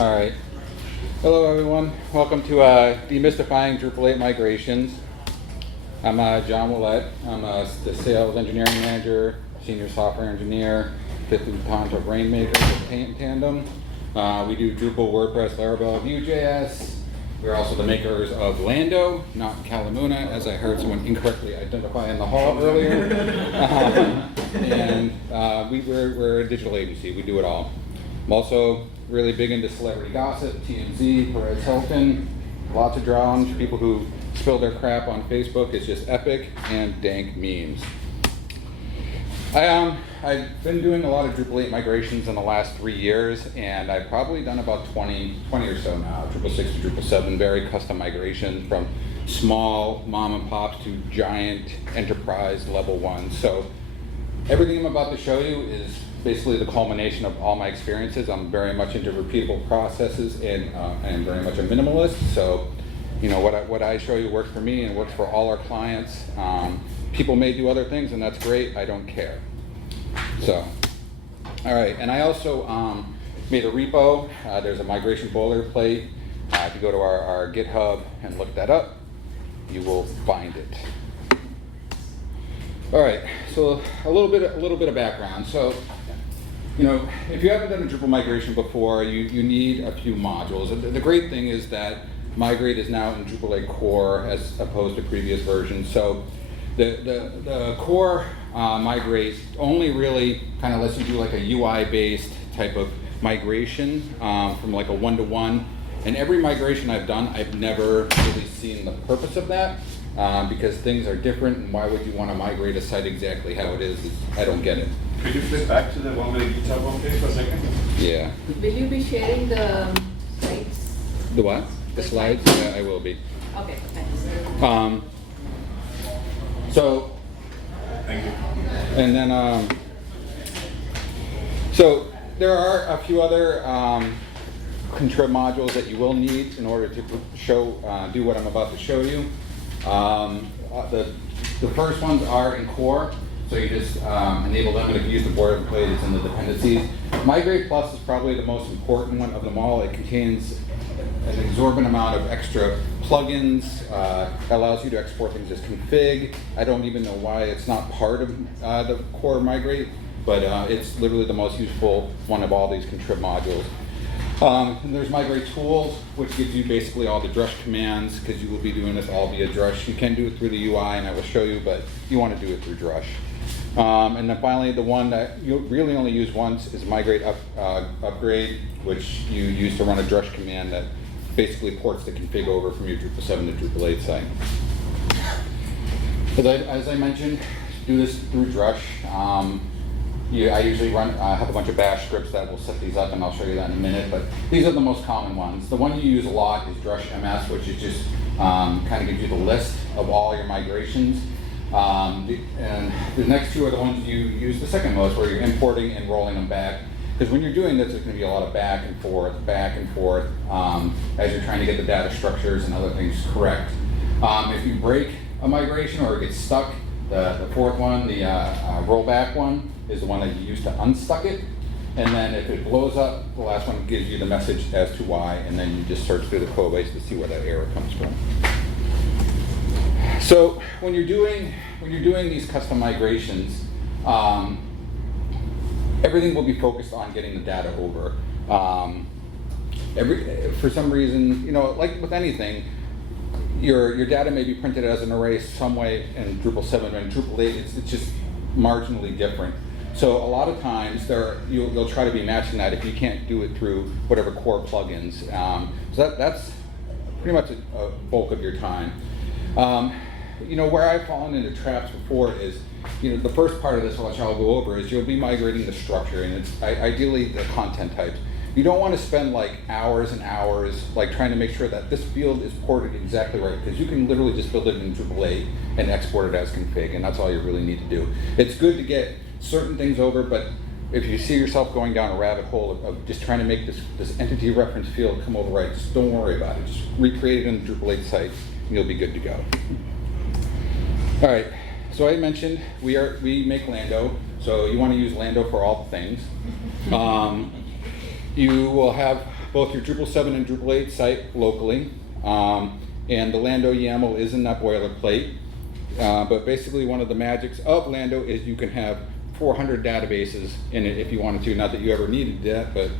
All right. Hello, everyone. Welcome to Demystifying Drupal 8 Migrations. I'm John Ouellet. I'm the Sales Engineering Manager, Senior Software Engineer, 5th Lieutenant of Rainmaker with Tandem. We do Drupal, WordPress, Laravel, Vue.js. We're also the makers of Lando, not Calamuna, as I heard someone incorrectly identify in the hall earlier. We're a digital agency. We do it all. I'm also really big into celebrity gossip, TMZ, Perez Hilton, lots of drama, people who spill their crap on Facebook. It's just epic, and dank memes. I've been doing a lot of Drupal 8 migrations in the last 3 years, and I've probably done about 20 or so now, Drupal 6 to Drupal 7, very custom migrations from small mom and pops to giant enterprise level ones. So everything I'm about to show you is basically the culmination of all my experiences. I'm very much into repeatable processes, and I'm very much a minimalist. So, you know, what I show you works for me and works for all our clients. People may do other things, and that's great. I don't care. So, all right. And I also made a repo. There's a migration boilerplate. If you go to our GitHub and look that up, you will find it. All right. So a little bit of background. So, you know, if you haven't done a Drupal migration before, you need a few modules. The great thing is that Migrate is now in Drupal 8 core as opposed to previous versions. So the core Migrate only really kind of lets you do like a UI-based type of migration from like a one-to-one. And every migration I've done, I've never really seen the purpose of that because things are different, and why would you want to migrate a site exactly how it is? I don't get it. Could you flip back to the one with the GitHub homepage for a second? Yeah. Will you be sharing the slides? The what? The slides? Yeah, I will be. Okay, thanks. So, Thank you. and then, so there are a few other contrib modules that you will need in order to do what I'm about to show you. The first ones are in core, so you just enable them, and if you use the boilerplate, it's in the dependencies. Migrate Plus is probably the most important one of them all. It contains an exorbitant amount of extra plugins. That allows you to export things as config. I don't even know why it's not part of the core Migrate, but it's literally the most useful one of all these contrib modules. And there's Migrate Tools, which gives you basically all the drush commands, because you will be doing this all via drush. You can do it through the UI, and I will show you, but you want to do it through drush. And then finally, the one that you really only use once is Migrate Upgrade, which you use to run a drush command that basically ports the config over from your Drupal 7 to Drupal 8 site. As I mentioned, do this through drush. I usually have a bunch of bash scripts that will set these up, and I'll show you that in a minute, but these are the most common ones. The one you use a lot is drush ms, which is just kind of gives you the list of all your migrations. And the next two are the ones you use the second most, where you're importing and rolling them back. Because when you're doing this, there's going to be a lot of back and forth, as you're trying to get the data structures and other things correct. If you break a migration or it gets stuck, the fourth one, the rollback one, is the one that you use to unstuck it. And then if it blows up, the last one gives you the message as to why, and then you just search through the code base to see where that error comes from. So when you're doing these custom migrations, everything will be focused on getting the data over. For some reason, you know, like with anything, your data may be printed as an array some way in Drupal 7, and in Drupal 8, it's just marginally different. So a lot of times you'll try to be matching that if you can't do it through whatever core plugins. So that's pretty much a bulk of your time. You know, where I've fallen into traps before is, you know, the first part of this, which I'll go over, is you'll be migrating the structure, and it's ideally the content types. You don't want to spend like hours and hours like trying to make sure that this field is ported exactly right, because you can literally just build it in Drupal 8 and export it as config, and that's all you really need to do. It's good to get certain things over, but if you see yourself going down a rabbit hole of just trying to make this entity reference field come over right, just don't worry about it. Just recreate it in the Drupal 8 site, and you'll be good to go. All right, so I mentioned we make Lando, so you want to use Lando for all the things. You will have both your Drupal 7 and Drupal 8 site locally. And the Lando YAML is in that boilerplate. But basically one of the magics of Lando is you can have 400 databases in it if you wanted to. Not that you ever needed that, but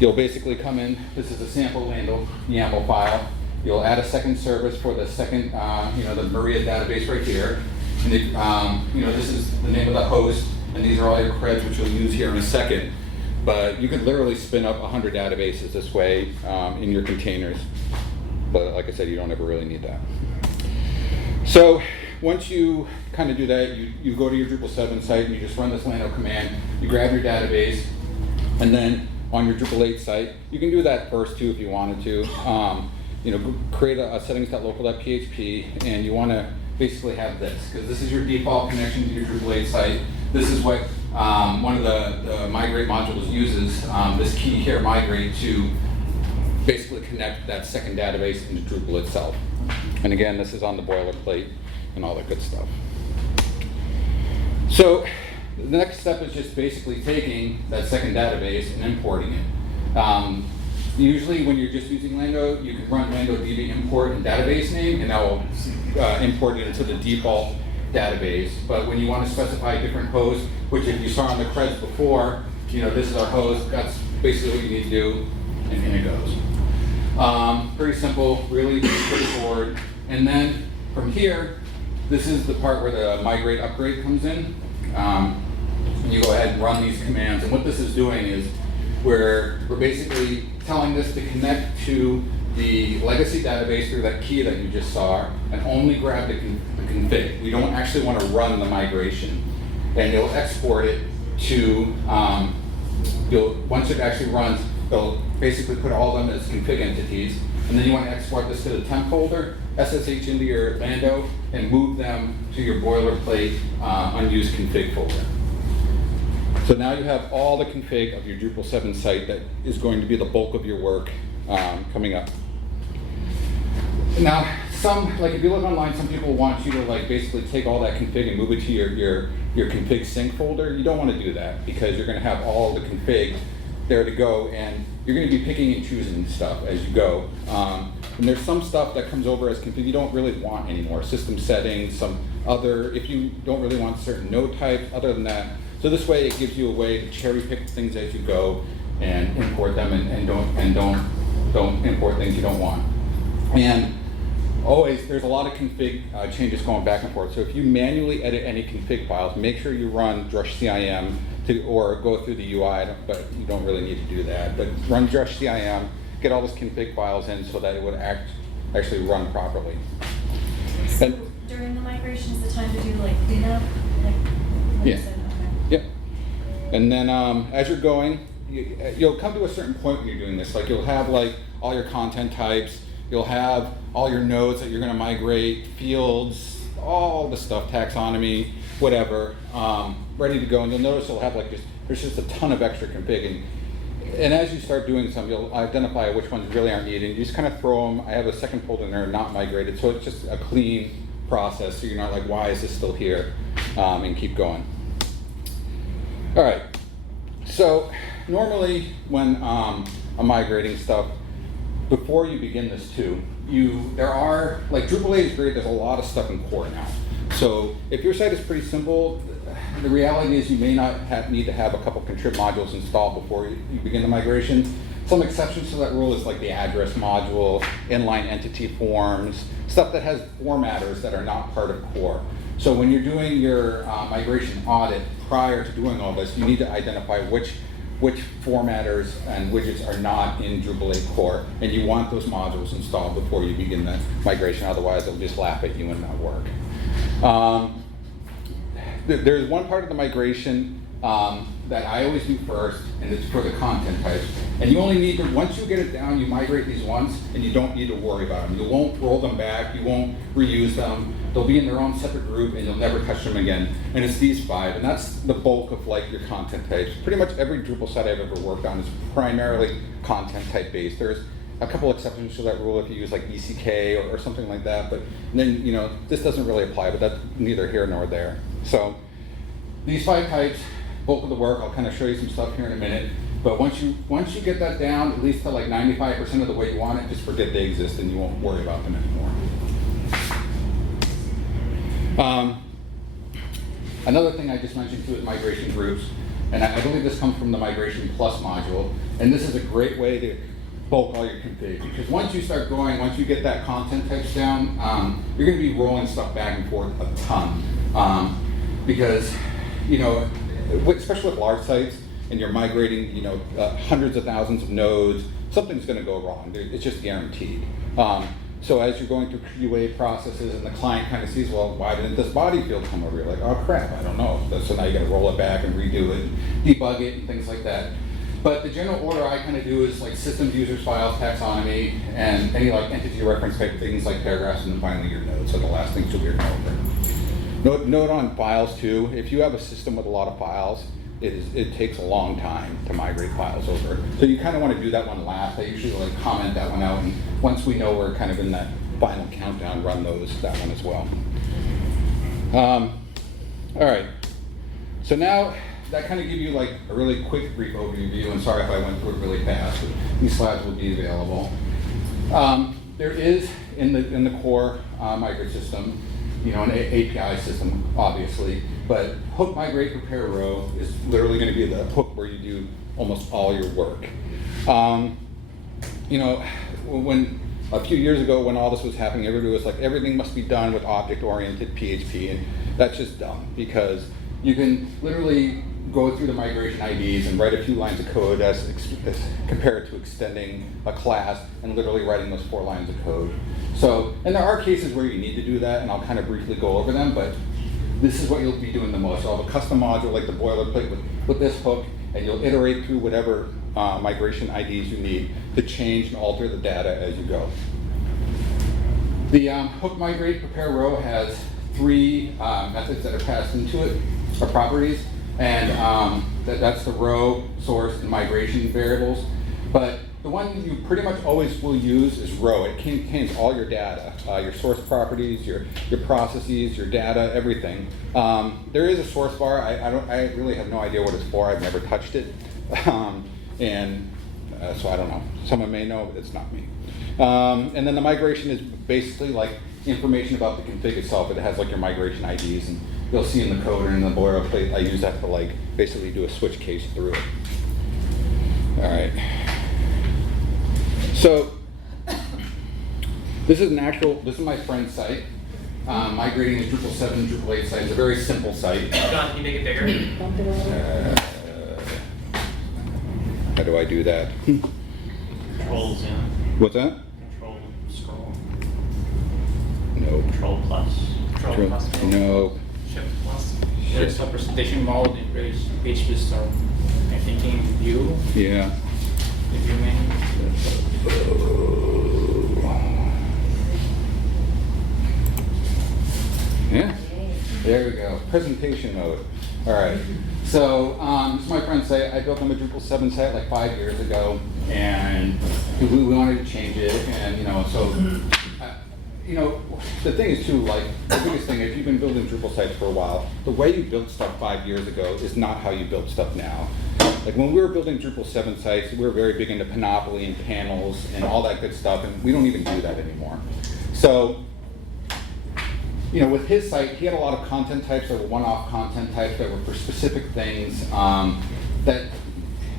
you'll basically come in, this is a sample Lando YAML file. You'll add a second service for the second, the Maria database right here. And this is the name of the host, and these are all your creds, which you'll use here in a second. But you could literally spin up 100 databases this way in your containers. But like I said, you don't ever really need that. So once you kind of do that, you go to your Drupal 7 site and you just run this Lando command. You grab your database, and then on your Drupal 8 site, you can do that first too if you wanted to. Create a settings.local.php, and you want to basically have this, because this is your default connection to your Drupal 8 site. This is what one of the Migrate modules uses, this key here, Migrate, to basically connect that second database into Drupal itself. And again, this is on the boilerplate and all that good stuff. So the next step is just basically taking that second database and importing it. Usually when you're just using Lando, you can run Lando db import and database name, and that will import it into the default database. But when you want to specify a different host, which if you saw on the creds before, this is our host, that's basically what you need to do, and in it goes. Pretty simple, really straightforward. And then from here, this is the part where the migrate upgrade comes in. You go ahead and run these commands, and what this is doing is we're basically telling this to connect to the legacy database through that key that you just saw, and only grab the config. We don't actually want to run the migration. And you'll export it to, once it actually runs, they'll basically put all of them as config entities, and then you want to export this to the temp folder, SSH into your Lando, and move them to your boilerplate unused config folder. So now you have all the config of your Drupal 7 site that is going to be the bulk of your work coming up. Now, if you look online, some people want you to basically take all that config and move it to your config sync folder. You don't want to do that, because you're going to have all the config there to go, and you're going to be picking and choosing stuff as you go. And there's some stuff that comes over as config you don't really want anymore. System settings, some other, if you don't really want certain node types, other than that. So this way it gives you a way to cherry pick things as you go and import them, and don't import things you don't want. And always, there's a lot of config changes going back and forth. So if you manually edit any config files, make sure you run drush CIM or go through the UI, but you don't really need to do that. But run drush CIM, get all those config files in so that it would actually run properly. So And, during the migration is the time to do cleanup? Yeah. Yep. And then as you're going, you'll come to a certain point when you're doing this. You'll have all your content types, you'll have all your nodes that you're going to migrate, fields, all the stuff, taxonomy, whatever, ready to go. And you'll notice you'll have there's just a ton of extra config. And as you start doing some, you'll identify which ones really aren't needed. You just kind of throw them. I have a second folder in there, not migrated, so it's just a clean process. So you're not like, why is this still here? And keep going. All right. So normally when I'm migrating stuff, before you begin this too, there are, Drupal 8 is great, there's a lot of stuff in core now. So if your site is pretty simple, the reality is you may not need to have a couple contrib modules installed before you begin the migration. Some exceptions to that rule is the address module, inline entity forms, stuff that has formatters that are not part of core. So when you're doing your migration audit prior to doing all this, you need to identify which formatters and widgets are not in Drupal 8 core, and you want those modules installed before you begin the migration, otherwise they'll just laugh at you and not work. There's one part of the migration that I always do first, and it's for the content types. And you only need to, once you get it down, you migrate these once, and you don't need to worry about them. You won't roll them back, you won't reuse them. They'll be in their own separate group, and you'll never touch them again. And it's these 5, and that's the bulk of your content types. Pretty much every Drupal site I've ever worked on is primarily content type based. There's a couple exceptions to that rule if you use ECK or something like that, but then this doesn't really apply, but that's neither here nor there. So these 5 types, bulk of the work, I'll kind of show you some stuff here in a minute. But once you get that down, at least to like 95% of the way you want it, just forget they exist and you won't worry about them anymore. Another thing I just mentioned too is migration groups, and I believe this comes from the Migration Plus module, and this is a great way to bulk all your config, because once you start going, once you get that content types down, you're going to be rolling stuff back and forth a ton, because, you know, especially with large sites, and you're migrating, you know, hundreds of thousands of nodes, something's going to go wrong. It's just guaranteed. So as you're going through QA processes and the client kind of sees, well, why didn't this body field come over? You're like, oh crap, I don't know. So now you got to roll it back and redo it, debug it, and things like that. But the general order I kind of do is like systems, users, files, taxonomy, and any like entity reference type things like paragraphs, and then finally your nodes. So the last thing to your node. Note on files too. If you have a system with a lot of files, it takes a long time to migrate files over. So you kind of want to do that one last. I usually like comment that one out, and once we know we're kind of in that final countdown, run that one as well. All right. So now that kind of gives you like a really quick brief overview, and sorry if I went through it really fast, but these slides will be available. There is in the core Migrate system, you know, an API system, obviously, but hook, migrate, prepare, row is literally going to be the hook where you do almost all your work. You know, when a few years ago when all this was happening, everybody was like, everything must be done with object-oriented PHP, and that's just dumb, because you can literally go through the migration IDs and write a few lines of code as compared to extending a class and literally writing those 4 lines of code. So, and there are cases where you need to do that, and I'll kind of briefly go over them, but this is what you'll be doing the most. You'll have a custom module like the boilerplate with this hook, and you'll iterate through whatever migration IDs you need to change and alter the data as you go. The hook, migrate, prepare, row has 3 methods that are passed into it, or properties, and that's the row, source, and migration variables. But the one you pretty much always will use is row. It contains all your data, your source properties, your processes, your data, everything. There is a source bar. I really have no idea what it's for. I've never touched it, so I don't know. Someone may know, but it's not me. And then the migration is basically like information about the config itself. It has like your migration IDs, and you'll see in the code or in the boilerplate, I use that to like basically do a switch case through it. All right. So this is my friend's site. Migrating is Drupal 7, Drupal 8 site. It's a very simple site. John, can you make it bigger? How do I do that? Control zoom. What's that? Control scroll. No. Control plus. Control plus. No. Shift plus. There's a presentation mode in page to start. I'm thinking view. Yeah. The view menu. Yeah. There we go. Presentation mode. All right. So this is my friend's site. I built them a Drupal 7 site like 5 years ago, and we wanted to change it, and the thing is too, like the biggest thing, if you've been building Drupal sites for a while, the way you built stuff 5 years ago is not how you build stuff now. Like when we were building Drupal 7 sites, we were very big into panoply and panels and all that good stuff, and we don't even do that anymore. So, you know, with his site, he had a lot of content types that were one-off content types that were for specific things that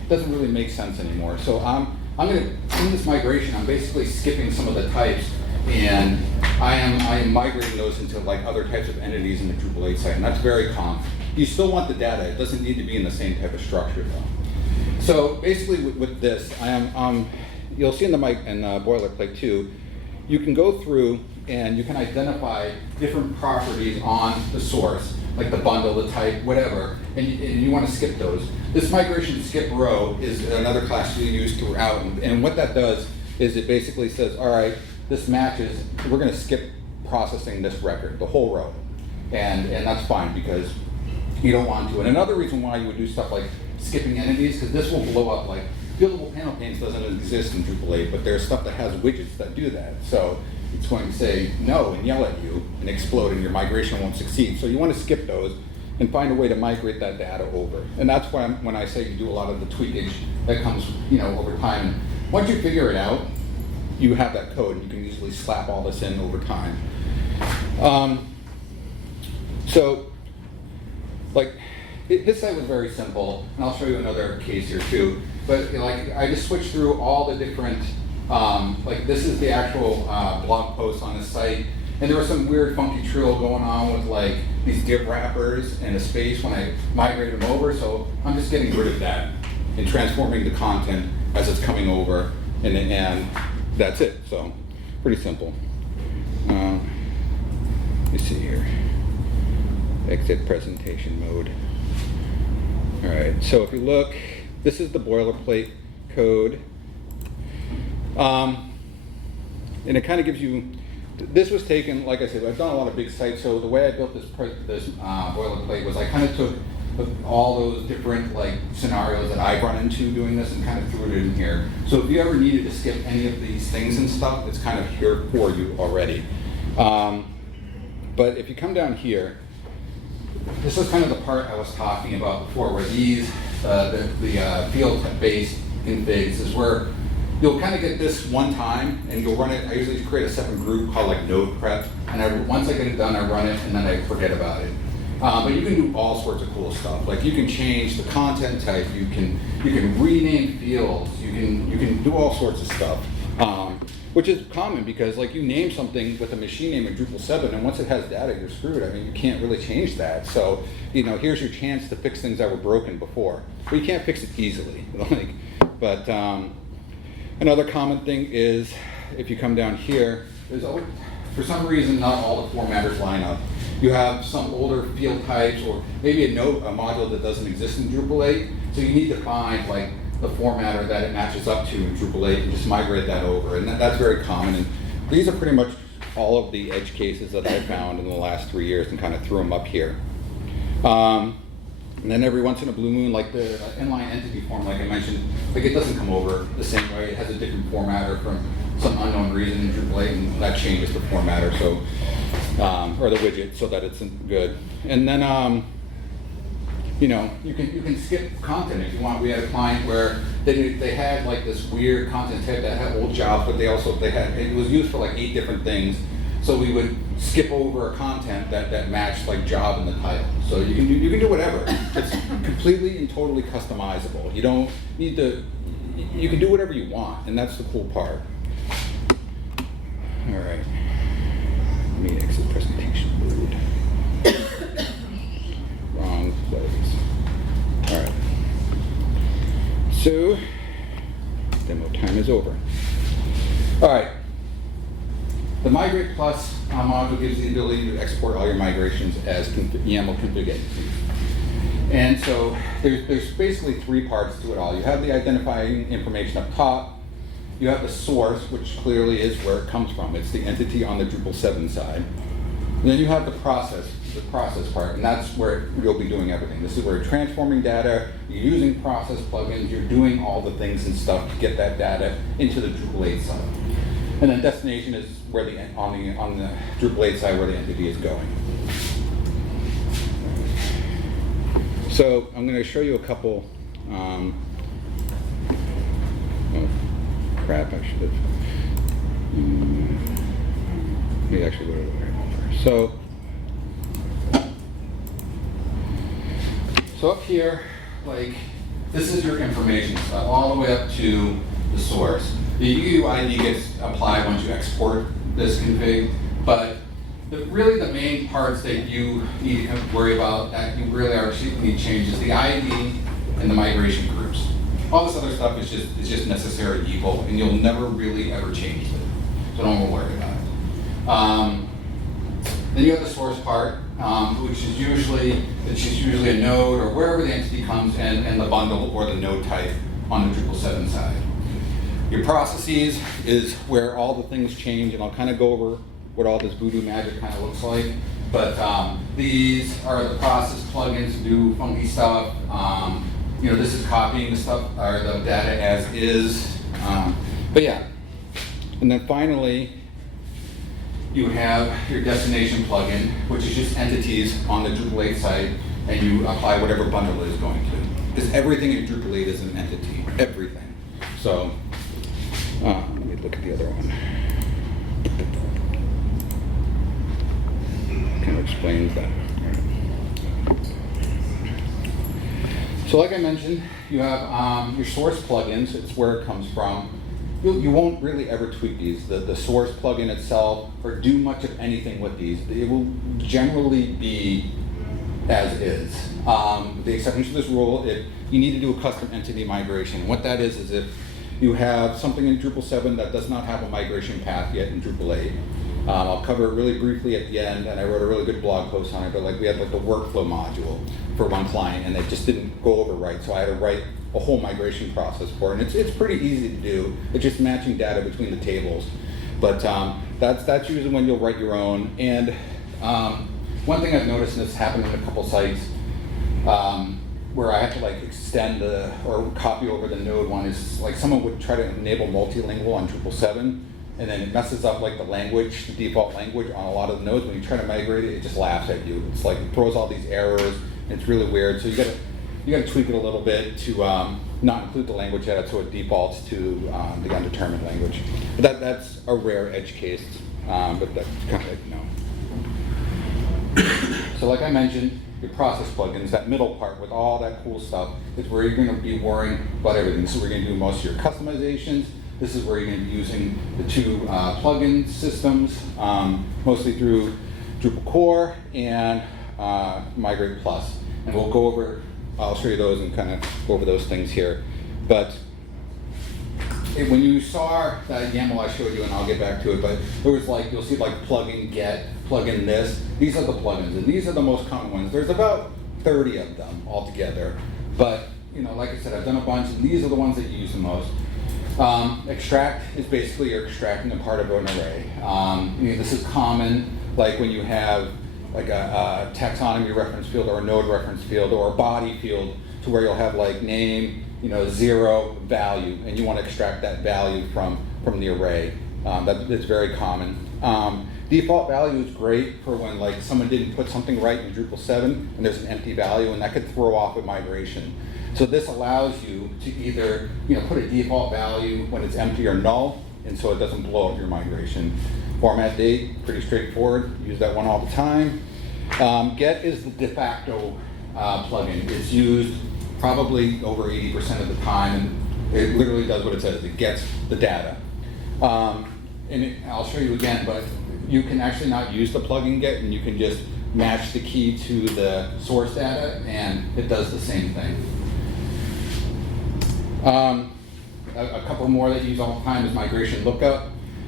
doesn't really make sense anymore. So I'm going to, in this migration, I'm basically skipping some of the types, and I am migrating those into like other types of entities in the Drupal 8 site, and that's very common. You still want the data. It doesn't need to be in the same type of structure though. So basically with this, you'll see in the boilerplate too, you can go through and you can identify different properties on the source, like the bundle, the type, whatever, and you want to skip those. This migration skip row is another class you use throughout, and what that does is it basically says, all right, this matches, we're going to skip processing this record, the whole row, and that's fine because you don't want to. And another reason why you would do stuff like skipping entities, because this will blow up. Like buildable panel panes doesn't exist in Drupal 8, but there's stuff that has widgets that do that. So it's going to say no and yell at you and explode, and your migration won't succeed. So you want to skip those. and find a way to migrate that data over. And that's why when I say you do a lot of the tweakage that comes, over time. Once you figure it out, you have that code, and you can easily slap all this in over time. So, like, his site was very simple, and I'll show you another case here too. But I just switched through all the different, this is the actual blog post on the site, and there was some weird funky trill going on with like these div wrappers and a space when I migrated them over. So I'm just getting rid of that and transforming the content as it's coming over, and that's it. So pretty simple. Let's see here. Exit presentation mode. All right, so if you look, this is the boilerplate code. And it kind of gives you, this was taken, like I said, I've done a lot of big sites, so the way I built this boilerplate was I kind of took all those different scenarios that I've run into doing this and kind of threw it in here. So if you ever needed to skip any of these things and stuff, it's kind of here for you already. But if you come down here, this is kind of the part I was talking about before, where these, the field-based configs is where you'll kind of get this one time, and you'll run it. I usually create a separate group called node prep, and once I get it done, I run it, and then I forget about it. But you can do all sorts of cool stuff. Like you can change the content type, you can rename fields, you can do all sorts of stuff. Which is common because you name something with a machine name in Drupal 7, and once it has data, you're screwed. I mean, you can't really change that. So, here's your chance to fix things that were broken before. But you can't fix it easily. But another common thing is, if you come down here, there's always, for some reason, not all the formatters line up. You have some older field types, or maybe a module that doesn't exist in Drupal 8. So you need to find the formatter that it matches up to in Drupal 8 and just migrate that over. And that's very common. And these are pretty much all of the edge cases that I found in the last 3 years and kind of threw them up here. And then every once in a blue moon, the inline entity form, like I mentioned, it doesn't come over the same way. It has a different formatter from some unknown reason in Drupal 8, and that changes the formatter, so, or the widget, so that it's good. And then, you can skip content if you want. We had a client where they had this weird content type that had old jobs, but it was used for 8 different things. So we would skip over a content that matched job in the title. So you can do whatever. It's completely and totally customizable. You don't need to. You can do whatever you want, and that's the cool part. All right. Let me exit presentation mode. Wrong place. All right. So, demo time is over. All right. The Migrate Plus module gives the ability to export all your migrations as YAML config entities. And so there's basically 3 parts to it all. You have the identifying information up top. You have the source, which clearly is where it comes from. It's the entity on the Drupal 7 side. And then you have the process part, and that's where you'll be doing everything. This is where you're transforming data, you're using process plugins, you're doing all the things and stuff to get that data into the Drupal 8 side. And then destination is where on the Drupal 8 side where the entity is going. So I'm going to show you a couple. Oh crap! I should have. Let me actually go to the right number. So up here, this is your information stuff, all the way up to the source. The UUID gets applied once you export this config, but really the main parts that you need to worry about, that you really need change, is the ID and the migration groups. All this other stuff is just necessary evil, and you'll never really ever change it. So don't worry about it. Then you have the source part, which is usually a node or wherever the entity comes in, and the bundle or the node type on the Drupal 7 side. Your processes is where all the things change, and I'll kind of go over what all this voodoo magic kind of looks like. But these are the process plugins to do funky stuff. This is copying the stuff or the data as is. But yeah, and then finally, you have your destination plugin, which is just entities on the Drupal 8 site. and you apply whatever bundle it is going to. Because everything in Drupal 8 is an entity, everything. So, let me look at the other one. Kind of explains that. So like I mentioned, you have your source plugins. It's where it comes from. You won't really ever tweak these. The source plugin itself, or do much of anything with these. It will generally be as is. The exception to this rule, if you need to do a custom entity migration. What that is if you have something in Drupal 7 that does not have a migration path yet in Drupal 8. I'll cover it really briefly at the end, and I wrote a really good blog post on it, but like we had like the workflow module for one client, and it just didn't go over right, so I had to write a whole migration process for it. And it's pretty easy to do. It's just matching data between the tables. But that's usually when you'll write your own. And one thing I've noticed, and this happened in a couple sites, where I have to like extend or copy over the node one, is like someone would try to enable multilingual on Drupal 7, and then it messes up like the language, the default language on a lot of the nodes. When you try to migrate it, it just laughs at you. It's like it throws all these errors, and it's really weird. So you gotta tweak it a little bit to not include the language edit so it defaults to the undetermined language. But that's a rare edge case, but that's kind of So like I mentioned, your process plugins, that middle part with all that cool stuff, is where you're going to be worrying about everything. This is where you're going to do most of your customizations. This is where you're going to be using the two plugin systems, mostly through Drupal core and Migrate Plus. And we'll go over, I'll show you those and kind of go over those things here. But when you saw that YAML I showed you, and I'll get back to it, but it was like, you'll see like plugin get, plugin this. These are the plugins, and these are the most common ones. There's about 30 of them altogether. But, you know, like I said, I've done a bunch, and these are the ones that you use the most. Extract is basically you're extracting a part of an array. You know, this is common, like when you have like a taxonomy reference field or a node reference field or a body field, to where you'll have like name, you know, 0 value, and you want to extract that value from the array. That's very common. Default value is great for when like someone didn't put something right in Drupal 7 and there's an empty value, and that could throw off a migration. So this allows you to either, you know, put a default value when it's empty or null, and so it doesn't blow up your migration. Format date, pretty straightforward. Use that one all the time. Get is the de facto plugin. It's used probably over 80% of the time, and it literally does what it says. It gets the data. I'll show you again, but you can actually not use the plugin get, and you can just match the key to the source data, and it does the same thing. A couple more that you use all the time is migration lookup.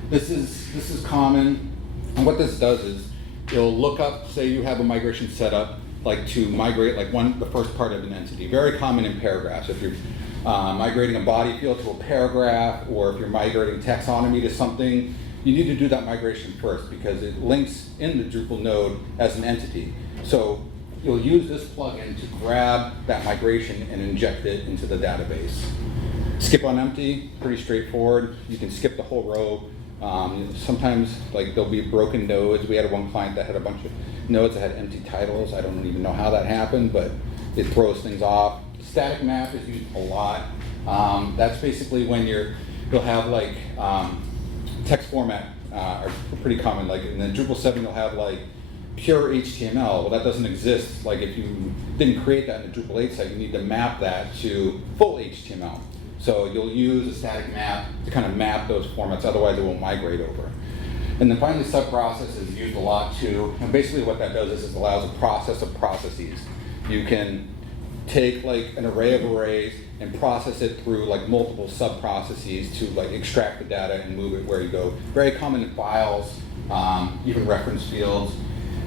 This is common, and what this does is it'll look up, say you have a migration set up, like to migrate like the first part of an entity. Very common in paragraphs. If you're migrating a body field to a paragraph, or if you're migrating taxonomy to something, you need to do that migration first because it links in the Drupal node as an entity. So you'll use this plugin to grab that migration and inject it into the database. Skip on empty, pretty straightforward. You can skip the whole row. Sometimes like there'll be broken nodes. We had one client that had a bunch of nodes that had empty titles. I don't even know how that happened, but it throws things off. Static map is used a lot. That's basically when you'll have like text format are pretty common. Like in the Drupal 7, you'll have like pure HTML. Well, that doesn't exist. Like if you didn't create that in the Drupal 8 site, you need to map that to full HTML. So you'll use a static map to kind of map those formats, otherwise it won't migrate over. And then finally, subprocess is used a lot too. And basically what that does is it allows a process of processes. You can take like an array of arrays and process it through like multiple sub-processes to like extract the data and move it where you go. Very common in files, even reference fields.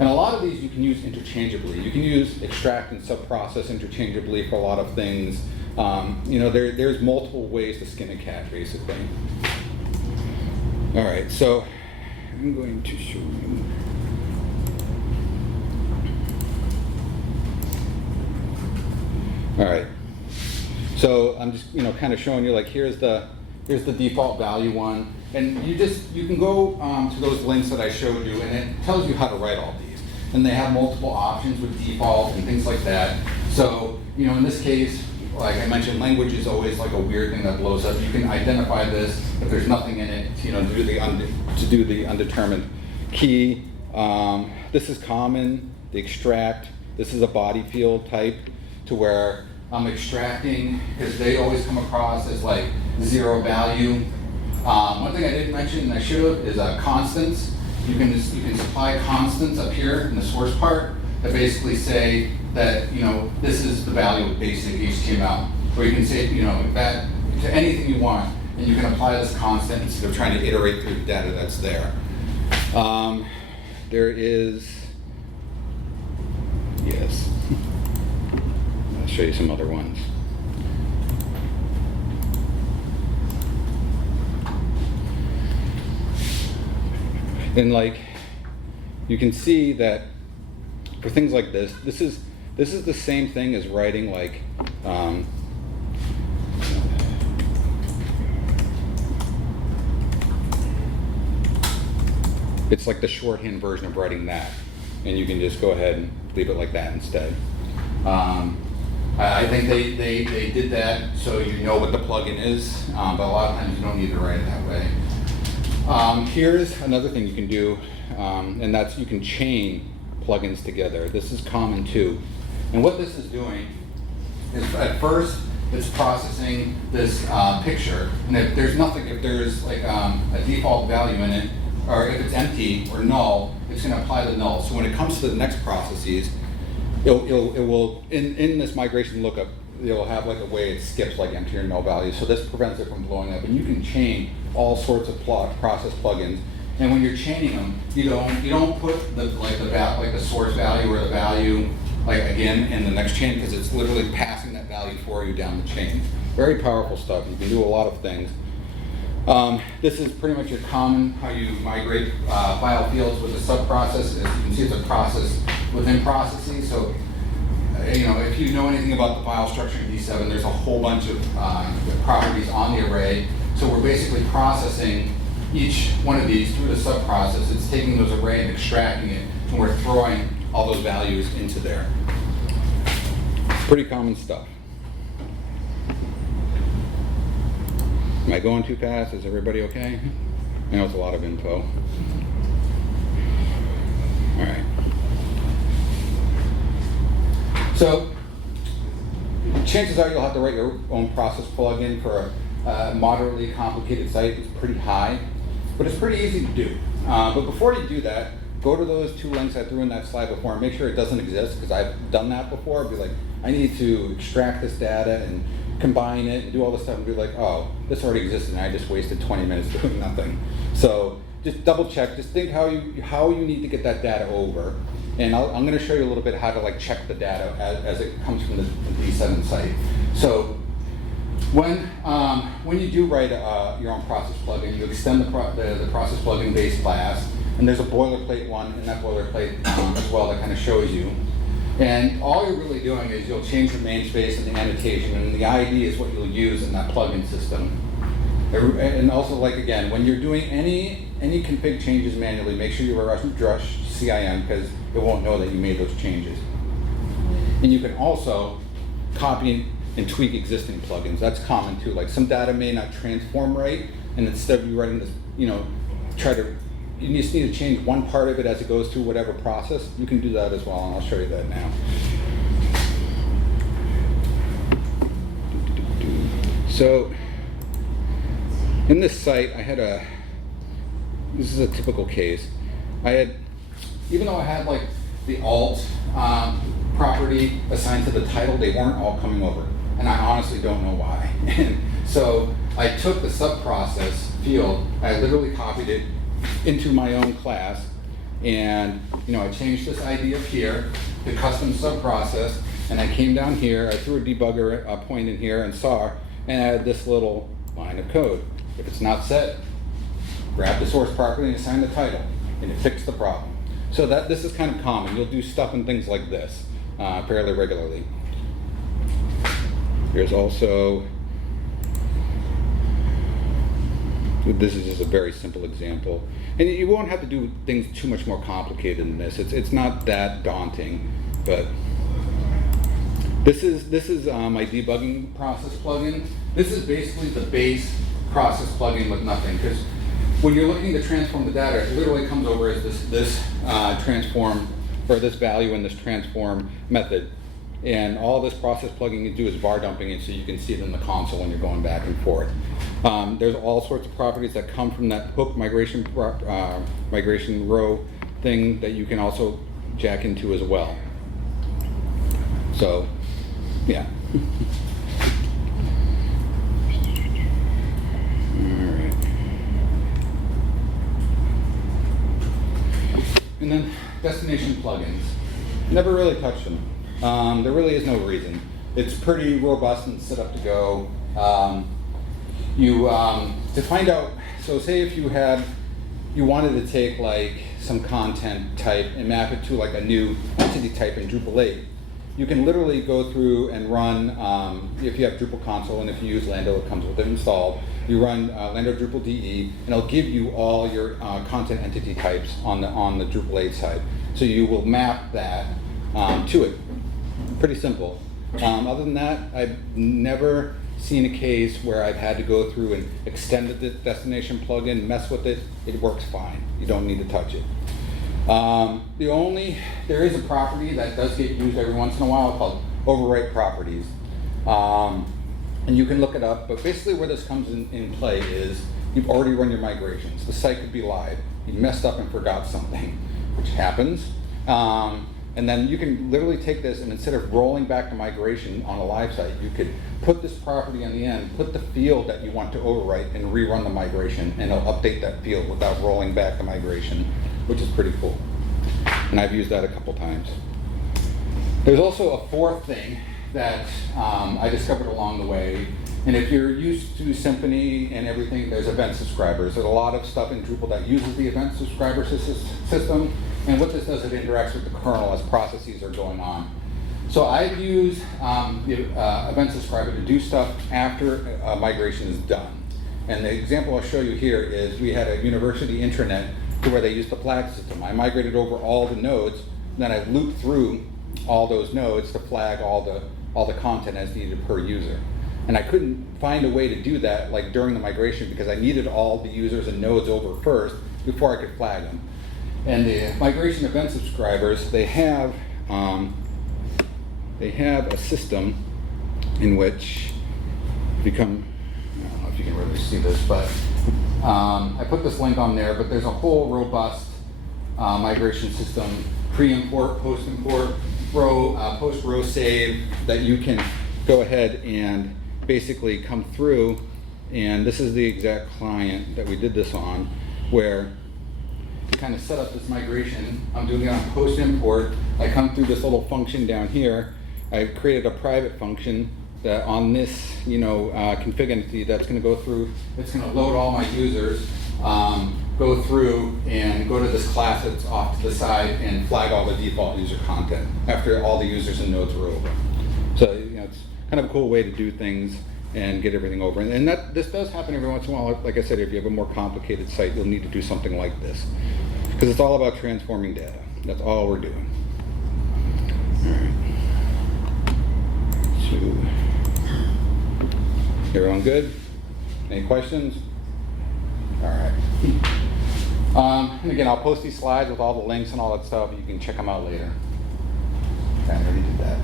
And a lot of these you can use interchangeably. You can use extract and sub-process interchangeably for a lot of things. You know, there's multiple ways to skin a cat, basically. All right, so I'm going to show you. All right, so I'm just kind of showing you like here's the default value one, and you can go to those links that I showed you, and it tells you how to write all these. and they have multiple options with default and things like that. So, you know, in this case, like I mentioned, language is always like a weird thing that blows up. You can identify this if there's nothing in it, you know, to do the undetermined key. This is common, the extract. This is a body field type to where I'm extracting, because they always come across as like 0 value. One thing I didn't mention, and I should have, is constants. You can supply constants up here in the source part that basically say that, you know, this is the value of basic HTML. Or you can say, you know, that to anything you want, and you can apply this constant instead of trying to iterate through the data that's there. There is, yes. I'll show you some other ones. And like, you can see that for things like this, this is the same thing as writing like, it's like the shorthand version of writing that, and you can just go ahead and leave it like that instead. I think they did that so you know what the plugin is, but a lot of times you don't need to write it that way. Here's another thing you can do, and that's you can chain plugins together. This is common too. And what this is doing is at first it's processing this picture, and if there's like a default value in it, or if it's empty or null, it's going to apply the null. So when it comes to the next processes, it will in this migration lookup, it will have like a way it skips like empty or null values. So this prevents it from blowing up. And you can chain all sorts of process plugins. And when you're chaining them, you don't put the source value or the value like again in the next chain, because it's literally passing that value for you down the chain. Very powerful stuff. You can do a lot of things. This is pretty much your common how you migrate file fields with a sub-process. As you can see, it's a process within processes. So, you know, if you know anything about the file structure in D7, there's a whole bunch of properties on the array. So we're basically processing each one of these through the sub-process. It's taking those array and extracting it, and we're throwing all those values into there. Pretty common stuff. Am I going too fast? Is everybody okay? I know it's a lot of info. All right. So, chances are you'll have to write your own process plugin for a moderately complicated site. It's pretty high, but it's pretty easy to do. But before you do that, go to those 2 links I threw in that slide before and make sure it doesn't exist, because I've done that before. Be like, I need to extract this data and combine it and do all this stuff and be like, oh, this already existed and I just wasted 20 minutes doing nothing. So just double check, just think how you need to get that data over. And I'm going to show you a little bit how to like check the data as it comes from the D7 site. So when you do write your own process plugin, you extend the process plugin base class, and there's a boilerplate one in that boilerplate as well that kind of shows you. And all you're really doing is you'll change the namespace and the annotation, and the ID is what you'll use in that plugin system. And also, like again, when you're doing any config changes manually, make sure you drush CIM, because it won't know that you made those changes. And you can also copy and tweak existing plugins. That's common too. Like some data may not transform right, and instead of you writing this, you know, you just need to change one part of it as it goes through whatever process. You can do that as well, and I'll show you that now. So, in this site, this is a typical case. Even though I had like the alt property assigned to the title, they weren't all coming over. And I honestly don't know why. And so I took the sub-process field, I literally copied it into my own class, and I changed this ID up here, the custom sub-process, and I came down here, I threw a debugger point in here and and added this little line of code. If it's not set, grab the source property and assign the title, and it fixed the problem. So this is kind of common. You'll do stuff and things like this fairly regularly. Here's also This is just a very simple example. And you won't have to do things too much more complicated than this. It's not that daunting, but this is my debugging process plugin. This is basically the base process plugin with nothing, because when you're looking to transform the data, it literally comes over as this transform, or this value in this transform method. And all this process plugin can do is var dumping it so you can see it in the console when you're going back and forth. There's all sorts of properties that come from that hook migration row thing that you can also jack into as well. So, yeah. Alright. And then destination plugins. Never really touched them. There really is no reason. It's pretty robust and set up to go. To find out, so say if you wanted to take like some content type and map it to like a new entity type in Drupal 8, you can literally go through and run, if you have Drupal console and if you use Lando, it comes with it installed, you run Lando Drupal DE and it'll give you all your content entity types on the Drupal 8 side. So you will map that to it. Pretty simple. Other than that, I've never seen a case where I've had to go through and extend the destination plugin, mess with it. It works fine. You don't need to touch it. There is a property that does get used every once in a while called overwrite properties. And you can look it up, but basically where this comes in play is you've already run your migrations. The site could be live. You messed up and forgot something, which happens. And then you can literally take this and instead of rolling back the migration on a live site, you could put this property on the end, put the field that you want to overwrite and rerun the migration, and it'll update that field without rolling back the migration, which is pretty cool. And I've used that a couple times. There's also a fourth thing that I discovered along the way. And if you're used to Symfony and everything, there's event subscribers. There's a lot of stuff in Drupal that uses the event subscriber system. And what this does, it interacts with the kernel as processes are going on. So I've used the event subscriber to do stuff after migration is done. And the example I'll show you here is we had a university intranet to where they used the flag system. I migrated over all the nodes, then I looped through all those nodes to flag all the content as needed per user. And I couldn't find a way to do that like during the migration because I needed all the users and nodes over first before I could flag them. And the migration event subscribers, they have a system in which I don't know if you can really see this, but I put this link on there, but there's a whole robust migration system, pre-import, post-import, post-row save that you can go ahead and basically come through, and this is the exact client that we did this on, where to kind of set up this migration. I'm doing it on post import. I come through this little function down here. I created a private function that on this, config entity that's going to go through. It's going to load all my users, go through and go to this class that's off to the side and flag all the default user content after all the users and nodes were over. So it's kind of a cool way to do things and get everything over. And this does happen every once in a while. Like I said, if you have a more complicated site, you'll need to do something like this. Because it's all about transforming data. That's all we're doing. All right. So, everyone good? Any questions? All right. And again, I'll post these slides with all the links and all that stuff. You can check them out later. Okay, I already did that.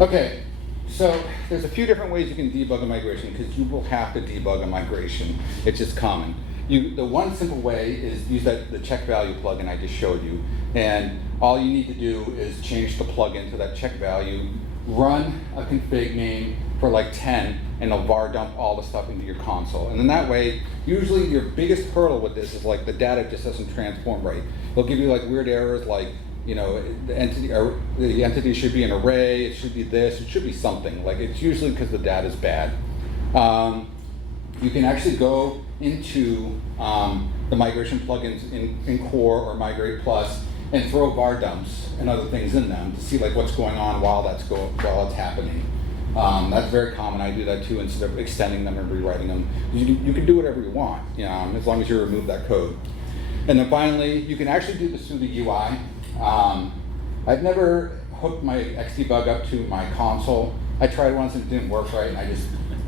Okay. So there's a few different ways you can debug a migration because you will have to debug a migration. It's just common. The one simple way is use the check value plugin I just showed you. And all you need to do is change the plugin to that check value, run a config name for like 10, and it'll var dump all the stuff into your console. And then that way, usually your biggest hurdle with this is like the data just doesn't transform right. It'll give you like weird errors like, the entity should be an array, it should be this, it should be something. Like it's usually because the data is bad. You can actually go into the migration plugins in Core or Migrate Plus and throw var dumps and other things in them to see like what's going on while it's happening. That's very common. I do that too instead of extending them and rewriting them. You can do whatever you want, as long as you remove that code. And then finally, you can actually do this through the UI. I've never hooked my Xdebug up to my console. I tried once and it didn't work right, and I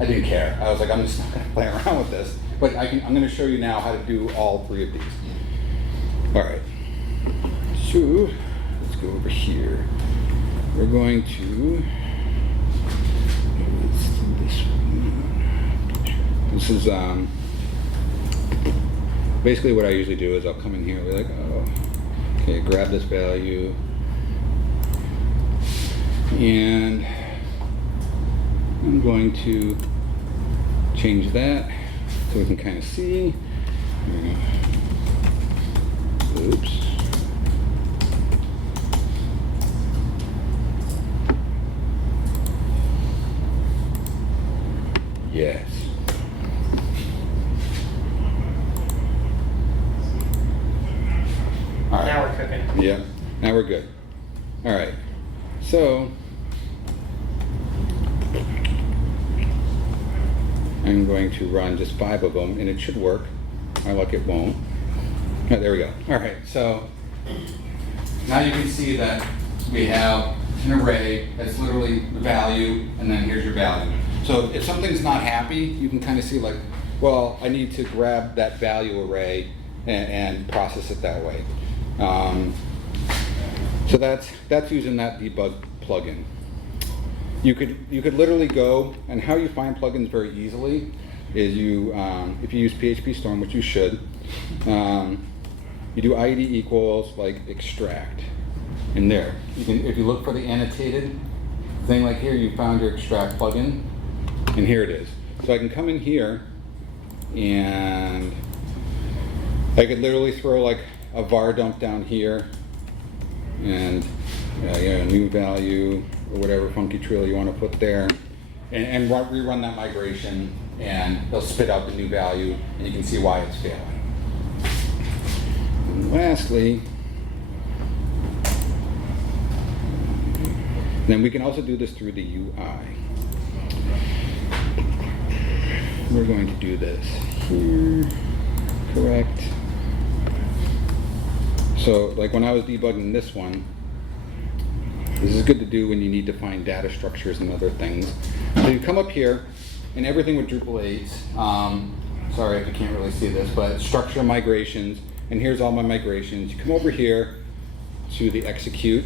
didn't care. I was like, I'm just not gonna play around with this. But I'm gonna show you now how to do all 3 of these. All right, so let's go over here. We're going to, let's do this one. This is, basically what I usually do is I'll come in here and be like, oh, okay, grab this value, and I'm going to change that so we can kind of see. Oops. Yes. All right. Now we're cooking. Yeah, now we're good. All right, so I'm going to run just 5 of them, and it should work. My luck, it won't. Oh, there we go. All right, so now you can see that we have an array that's literally the value, and then here's your value. So if something's not happy, you can kind of see like, well, I need to grab that value array and process it that way. So that's using that debug plugin. You could literally go, and how you find plugins very easily is if you use PHP Storm, which you should, you do id equals like extract, and there if you look for the annotated thing like here, you found your extract plugin, and here it is. So I can come in here and I could literally throw like a var dump down here and a new value or whatever funky trill you want to put there, and rerun that migration, and they'll spit out the new value, and you can see why it's failing. And lastly, then we can also do this through the UI. We're going to do this here, correct. So like when I was debugging this one, this is good to do when you need to find data structures and other things. So you come up here, and everything with Drupal 8, sorry if you can't really see this, but structure migrations, and here's all my migrations. You come over here to the execute,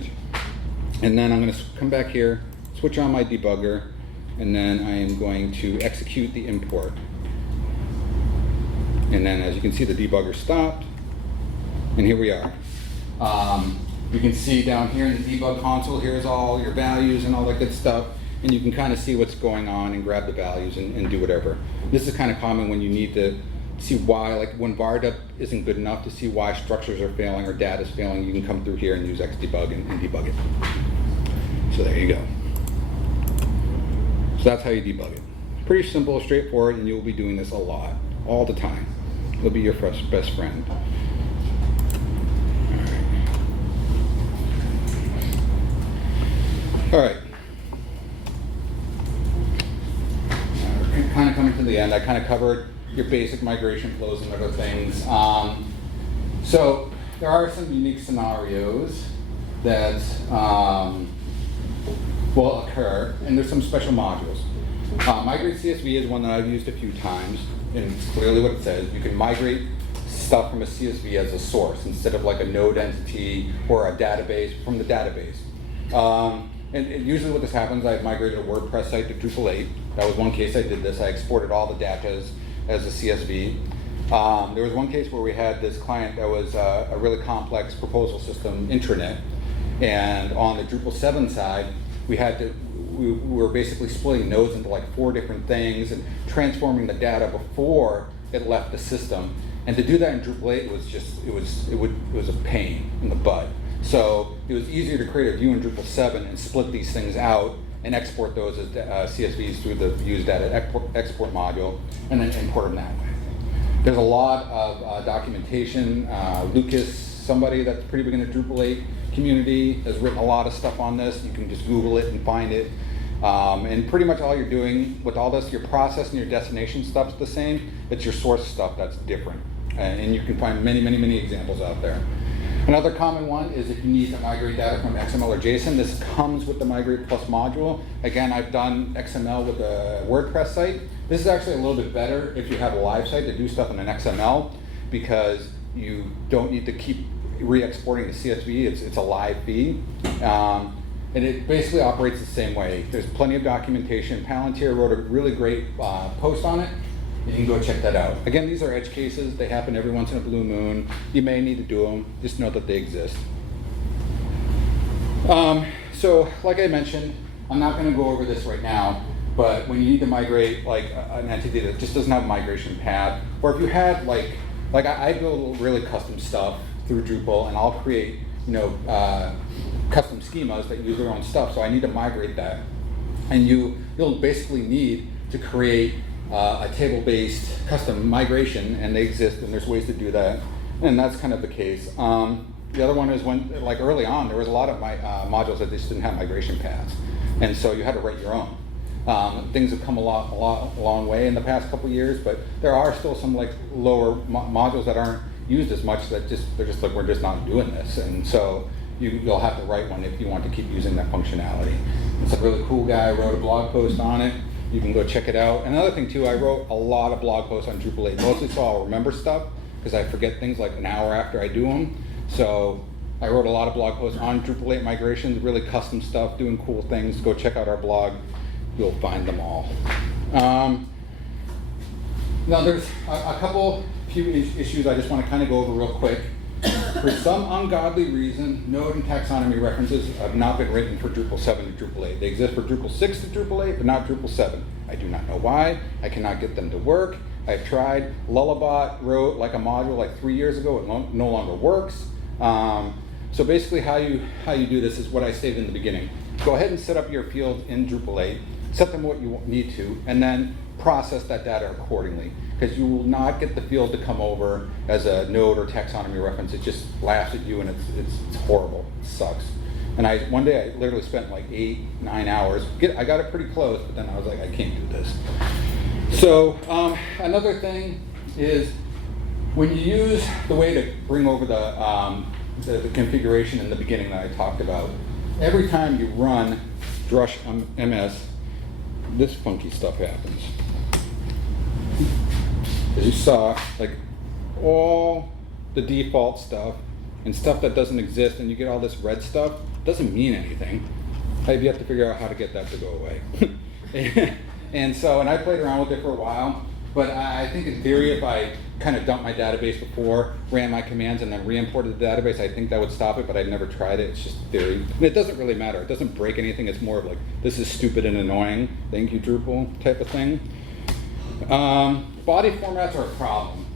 and then I'm going to come back here, switch on my debugger, and then I am going to execute the import. And then as you can see, the debugger stopped, and here we are. You can see down here in the debug console, here's all your values and all that good stuff, and you can kind of see what's going on and grab the values and do whatever. This is kind of common when you need to see why, like when var-dup isn't good enough to see why structures are failing or data is failing, you can come through here and use xdebug and debug it. So there you go. So that's how you debug it. Pretty simple, straightforward, and you'll be doing this a lot, all the time. It'll be your best friend. All right. We're kind of coming to the end. I kind of covered your basic migration flows and other things. So there are some unique scenarios that will occur, and there's some special modules. Migrate CSV is one that I've used a few times, and it's clearly what it says. You can migrate stuff from a CSV as a source instead of like a node entity or a database from the database. And usually what this happens, I've migrated a WordPress site to Drupal 8. That was one case I did this. I exported all the data as a CSV. There was one case where we had this client that was a really complex proposal system intranet. And on the Drupal 7 side, we were basically splitting nodes into like 4 different things and transforming the data before it left the system. And to do that in Drupal 8 was a pain in the butt. So it was easier to create a view in Drupal 7 and split these things out and export those as CSVs through the views data export module, and then import them that way. There's a lot of documentation. Lucas, somebody that's pretty big in the Drupal 8 community, has written a lot of stuff on this. You can just Google it and find it. And pretty much all you're doing with all this, your process and your destination stuff's the same. It's your source stuff that's different. And you can find many, many, many examples out there. Another common one is if you need to migrate data from XML or JSON, this comes with the Migrate Plus module. Again, I've done XML with a WordPress site. This is actually a little bit better if you have a live site to do stuff in an XML, because you don't need to keep re-exporting to CSV. It's a live feed. And it basically operates the same way. There's plenty of documentation. Palantir wrote a really great post on it. You can go check that out. Again, these are edge cases. They happen every once in a blue moon. You may need to do them. Just know that they exist. So, like I mentioned, I'm not going to go over this right now, but when you need to migrate like an entity that just doesn't have a migration path, or if you had like I build really custom stuff through Drupal, and I'll create custom schemas that use their own stuff. So I need to migrate that, and you'll basically need to create a table-based custom migration, and they exist, and there's ways to do that, and that's kind of the case. The other one is when, like early on, there was a lot of modules that just didn't have migration paths, and so you had to write your own. Things have come a long way in the past couple of years, but there are still some like lower modules that aren't used as much that they're just like, we're just not doing this, and so you'll have to write one if you want to keep using that functionality. It's a really cool guy wrote a blog post on it. You can go check it out. Another thing too, I wrote a lot of blog posts on Drupal 8, mostly so I'll remember stuff, because I forget things like an hour after I do them. So I wrote a lot of blog posts on Drupal 8 migrations, really custom stuff, doing cool things. Go check out our blog. You'll find them all. Now there's a few issues I just want to kind of go over real quick. For some ungodly reason, node and taxonomy references have not been written for Drupal 7 to Drupal 8. They exist for Drupal 6 to Drupal 8, but not Drupal 7. I do not know why. I cannot get them to work. I've tried. Lullabot wrote like a module like 3 years ago. It no longer works. So basically how you do this is what I stated in the beginning. Go ahead and set up your fields in Drupal 8, set them what you need to, and then process that data accordingly. Because you will not get the field to come over as a node or taxonomy reference. It just laughs at you, and it's horrible. It sucks. And one day I literally spent like 8-9 hours. I got it pretty close, but then I was like, I can't do this. So another thing is when you use the way to bring over the configuration in the beginning that I talked about, every time you run drush ms, this funky stuff happens. As you saw, like all the default stuff and stuff that doesn't exist, and you get all this red stuff, doesn't mean anything. I've yet to figure out how to get that to go away. And I played around with it for a while, but I think in theory, if I kind of dumped my database before, ran my commands, and then re-imported the database, I think that would stop it, but I've never tried it. It's just theory. And it doesn't really matter. It doesn't break anything. It's more of like, this is stupid and annoying, thank you, Drupal, type of thing. Body formats are a problem,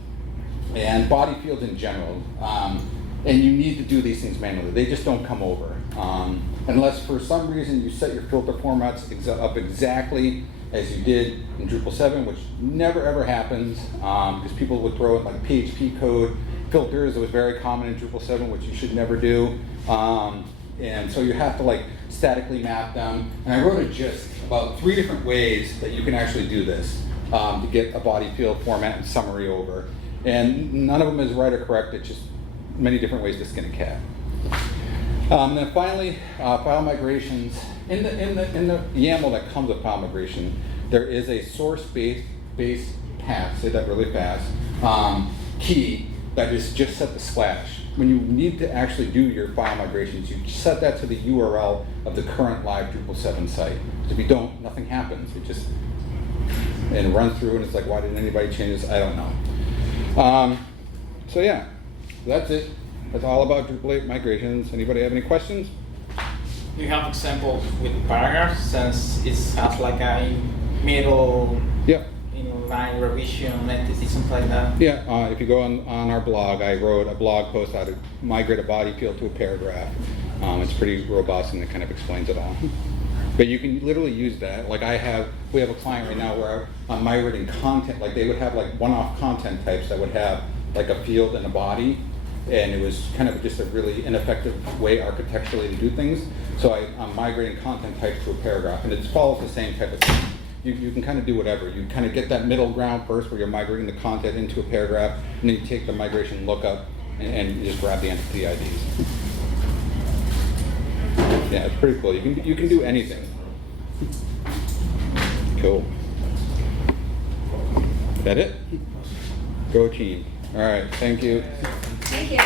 and body fields in general. And you need to do these things manually. They just don't come over. Unless for some reason you set your filter formats up exactly as you did in Drupal 7, which never ever happens, because people would throw in like PHP code filters. It was very common in Drupal 7, which you should never do. And so you have to like statically map them. And I wrote a gist about 3 different ways that you can actually do this to get a body field format and summary over. And none of them is right or correct. It's just many different ways to skin a cat. And then finally, file migrations. In the YAML that comes with file migration, there is a source-based path, say that really fast, key that is just set to / When you need to actually do your file migrations, you set that to the URL of the current live Drupal 7 site. If you don't, nothing happens. It just runs through, and it's like, why didn't anybody change this? I don't know. So yeah, that's it. That's all about Drupal 8 migrations. Anybody have any questions? Do you have examples with paragraphs, since it has like a middle line revision entity, something like that? Yeah, if you go on our blog, I wrote a blog post how to migrate a body field to a paragraph. It's pretty robust, and it kind of explains it all. But you can literally use that. Like we have a client right now where I'm migrating content. Like they would have like one-off content types that would have like a field and a body. and it was kind of just a really ineffective way architecturally to do things. So I'm migrating content type to a paragraph, and it follows the same type of thing. You can kind of do whatever. You kind of get that middle ground first where you're migrating the content into a paragraph, and then you take the migration lookup and you just grab the entity IDs. Yeah, it's pretty cool. You can do anything. Cool. That it? Go team. All right, thank you. Thank you.